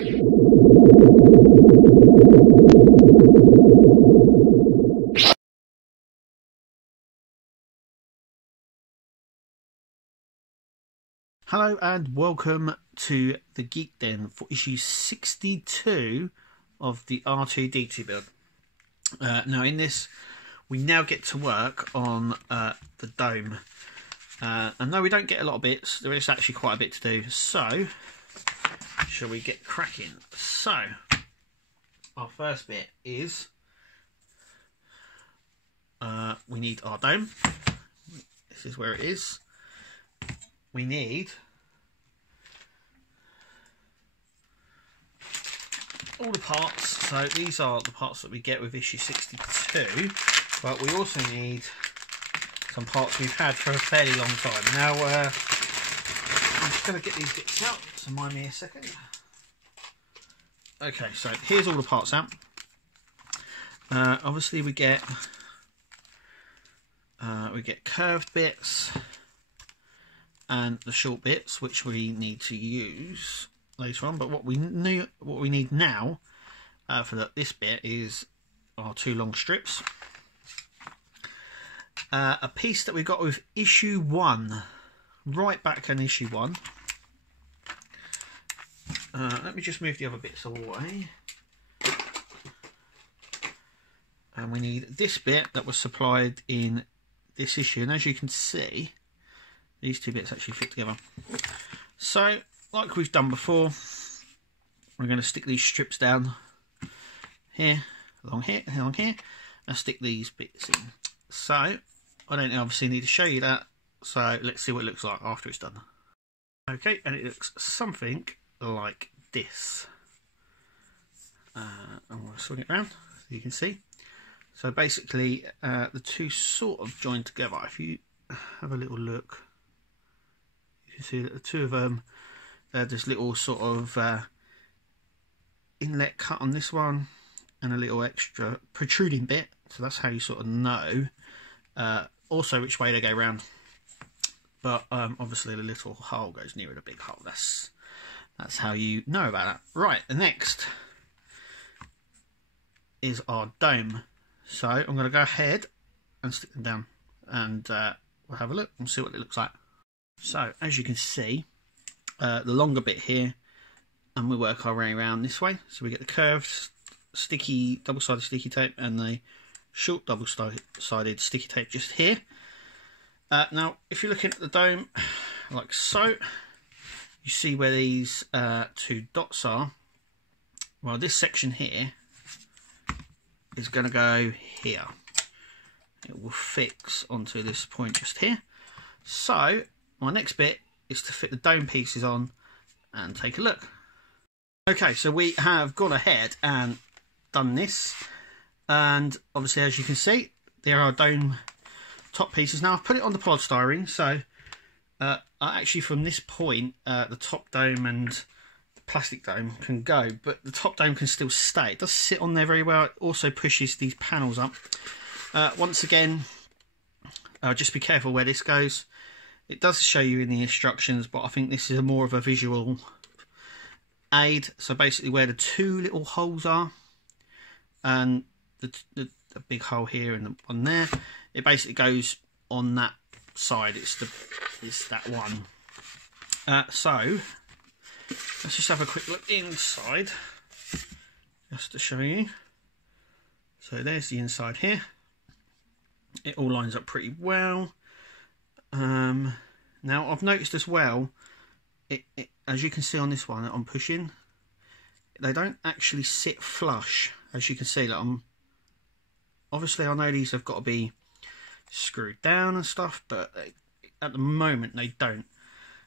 Hello and welcome to the Geek Den for issue 62 of the R2D2 build. Now in this we now get to work on the dome, and though we don't get a lot of bits, there is actually quite a bit to do, so shall we get cracking? So our first bit is we need our dome. This is where it is. We need all the parts. So these are the parts that we get with issue 62, but we also need some parts we've had for a fairly long time. Now I'm just going to get these bits out, so mind me a second. Okay, so here's all the parts out. Obviously we get curved bits and the short bits, which we need to use later on. But what we need now for this bit is our two long strips, a piece that we got with issue 1, right back in issue 1. Let me just move the other bits away. And we need this bit that was supplied in this issue, and as you can see, these two bits actually fit together. So, like we've done before, we're going to stick these strips down here, along here, and stick these bits in. So, I don't obviously need to show you that, so let's see what it looks like after it's done. Okay, and it looks something like this. I'm going to swing it around so you can see. So basically, the two sort of join together. If you have a little look, you see that the two of them, there's this little sort of inlet cut on this one and a little extra protruding bit, so that's how you sort of know also which way they go round. But obviously the little hole goes nearer the big hole. That's how you know about that. Right, the next is our dome. So I'm going to go ahead and stick them down, and we'll have a look and see what it looks like. So as you can see, the longer bit here, and we work our way around this way. So we get the curved sticky double-sided sticky tape and the short double-sided sticky tape just here. Now if you're looking at the dome like so, you see where these two dots are. Well, this section here is going to go here. It will fix onto this point just here. So my next bit is to fit the dome pieces on and take a look. Okay, so we have gone ahead and done this, and obviously as you can see, there are dome top pieces. Now I've put it on the polystyrene, so actually from this point the top dome and the plastic dome can go, but the top dome can still stay. It does sit on there very well. It also pushes these panels up. Once again, just be careful where this goes. It does show you in the instructions, but I think this is more of a visual aid. So basically where the two little holes are, and the big hole here and the one there, it basically goes on that side. It's that one. So let's just have a quick look inside, just to show you. So there's the inside here. It all lines up pretty well. Now I've noticed as well, as you can see on this one that I'm pushing, they don't actually sit flush. As you can see, that obviously I know these have got to be screwed down and stuff, but at the moment they don't.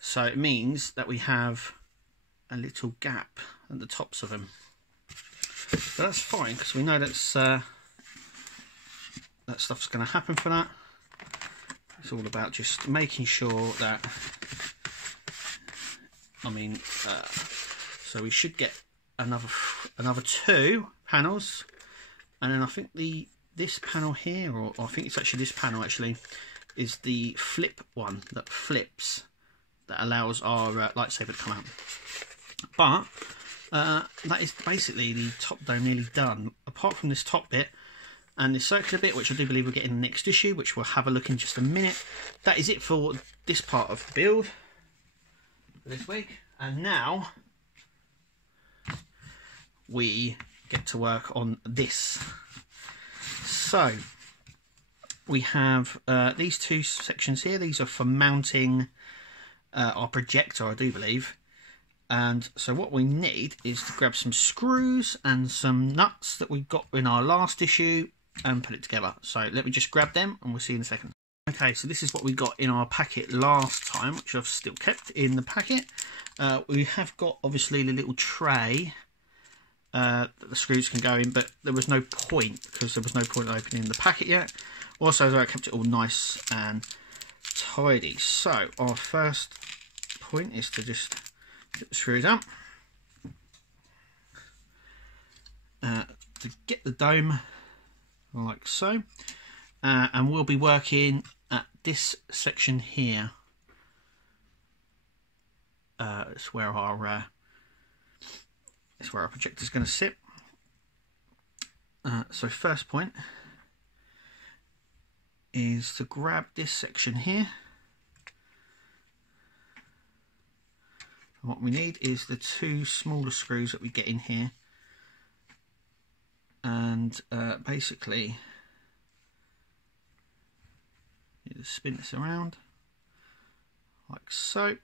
So it means that we have a little gap at the tops of them. But that's fine, because we know that's that stuff's going to happen for that. It's all about just making sure that, so we should get another two panels, and then I think this panel here, or I think it's actually this panel actually, is the flip one that flips, that allows our lightsaber to come out. But that is basically the top dome nearly done, apart from this top bit and this circular bit, which I do believe we'll get in the next issue, which we'll have a look in just a minute. That is it for this part of the build for this week, and now we get to work on this. So we have these two sections here. These are for mounting our projector, I do believe. And so what we need is to grab some screws and some nuts that we got in our last issue and put it together. So let me just grab them and we'll see in a second. Okay, so this is what we got in our packet last time, which I've still kept in the packet. We have got obviously the little tray that the screws can go in, but there was no point because there was no point opening the packet yet. Also, I kept it all nice and tidy. So our first point is to just get the screws up to get the dome like so, and we'll be working at this section here. It's where our projector is going to sit. So first point is to grab this section here. And what we need is the two smaller screws that we get in here, and basically you just spin this around like so.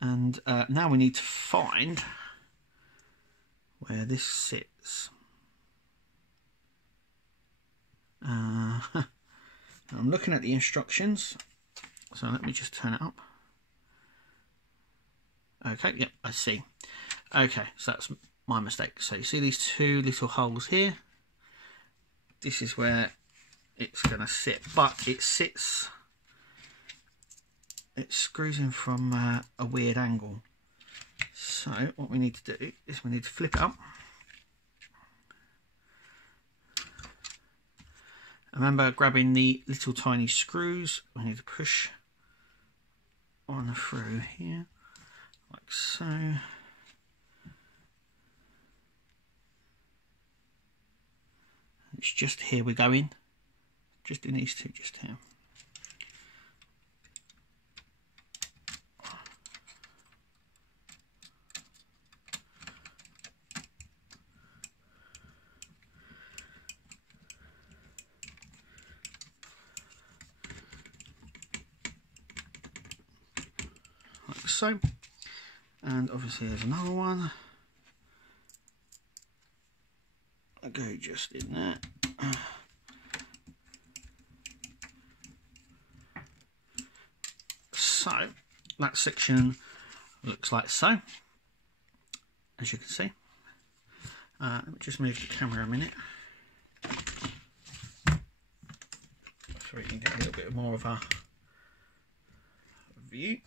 And now we need to find where this sits. I'm looking at the instructions, so let me just turn it up. Okay, yep, I see. Okay, so that's my mistake. So you see these two little holes here? This is where it's going to sit, but it sits... it screws in from a weird angle. So what we need to do is we need to flip it up. Remember grabbing the little tiny screws, we need to push on through here, like so. It's just here we're going, just in these two, just here. Like so. And obviously there's another one. I'll go just in there. So that section looks like so, as you can see. Let me just move the camera a minute so we can get a little bit more of a view.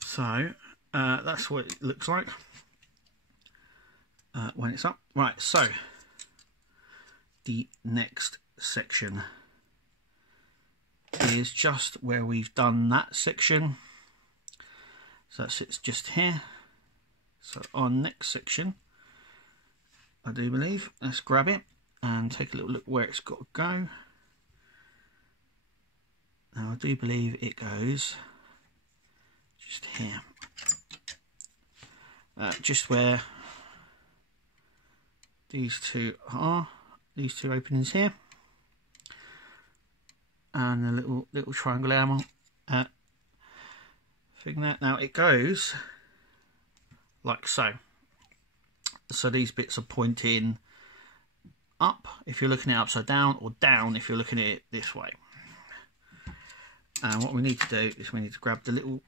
So that's what it looks like when it's up. Right, so the next section is just where we've done that section. So that sits just here. So our next section, I do believe, let's grab it and take a little look where it's got to go. Now I do believe it goes just here, just where these two are, these two openings here, and the little triangle arm thing there. Now it goes like so. So these bits are pointing up if you're looking at it upside down, or down if you're looking at it this way. And what we need to do is we need to grab the little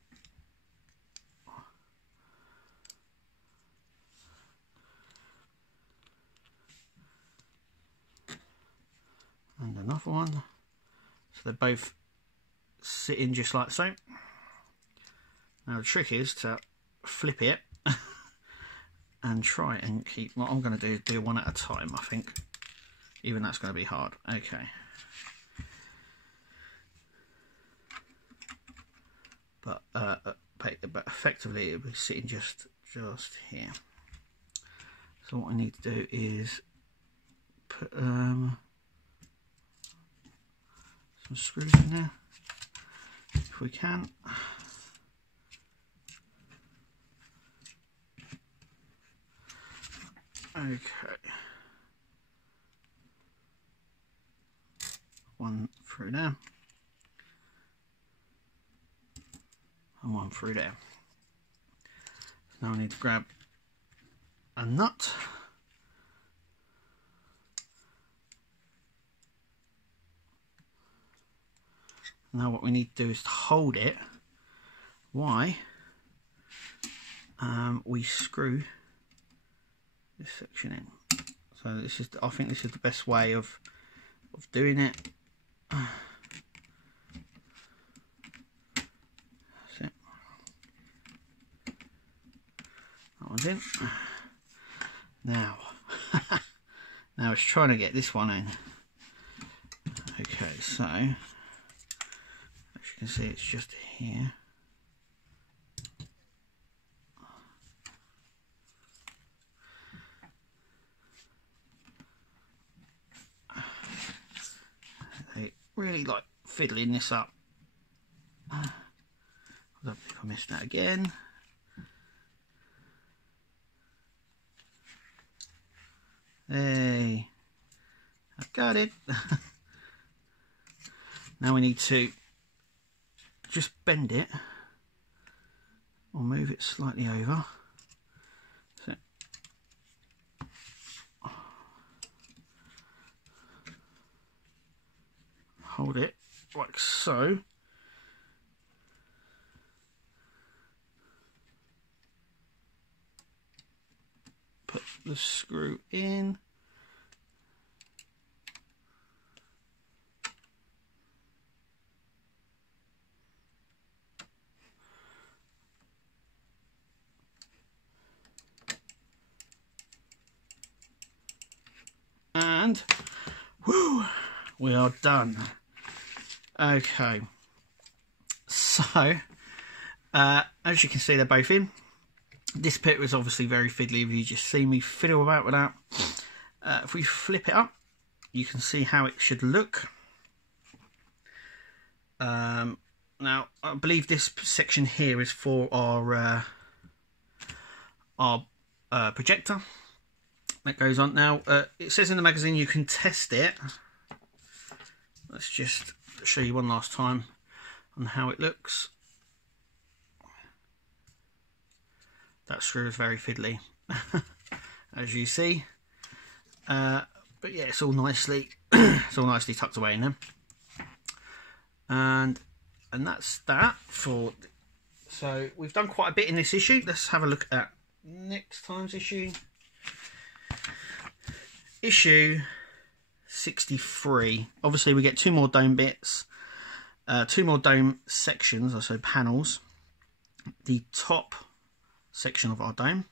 and another one, so they're both sitting just like so. Now the trick is to flip it and try and keep, what I'm going to do one at a time, I think. Even that's going to be hard. Okay. But but effectively it'll be sitting just here. So what I need to do is put some screws in there if we can. Okay, one through there and one through there. Now I need to grab a nut. Now what we need to do is to hold it while we screw this section in. So this is, I think this is the best way of doing it. That's it. That one's in. Now, now it's trying to get this one in. Okay, so as you can see, it's just here. They really like fiddling this up. I don't know if I missed that again. Hey, I've got it. Now we need to just bend it or move it slightly over. So, hold it like so. Put the screw in. And whoo, we are done. Okay, so as you can see, they're both in. This bit was obviously very fiddly if you just see me fiddle about with that. If we flip it up, you can see how it should look. Now I believe this section here is for our projector that goes on. Now it says in the magazine you can test it. Let's just show you one last time on how it looks. That screw is very fiddly, as you see. But yeah, it's all nicely tucked away in there. And that's that for. So we've done quite a bit in this issue. Let's have a look at next time's issue. Issue 63. Obviously, we get two more dome bits, two more dome sections, or so panels. The top section of our dome,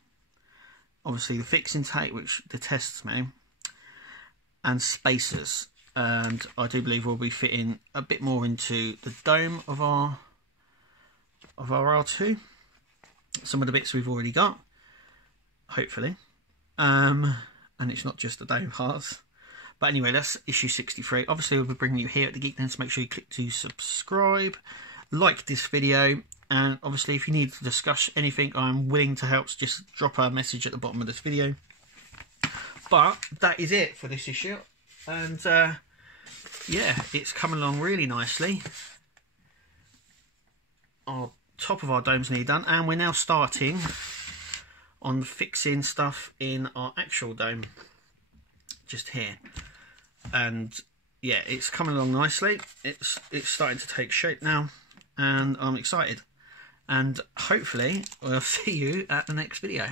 obviously the fixing tape which detests me, and spacers, and I do believe we'll be fitting a bit more into the dome of our R2. Some of the bits we've already got, hopefully, and it's not just the dome parts. But anyway, that's issue 63. Obviously we'll be bringing you here at the Geek Den, so make sure you click to subscribe, like this video. And obviously if you need to discuss anything, I'm willing to help. So just drop a message at the bottom of this video. But that is it for this issue. And yeah, it's coming along really nicely. Our top of our dome's nearly done. And we're now starting on fixing stuff in our actual dome. Just here. And yeah, it's coming along nicely. It's starting to take shape now. And I'm excited. And hopefully, I'll see you at the next video.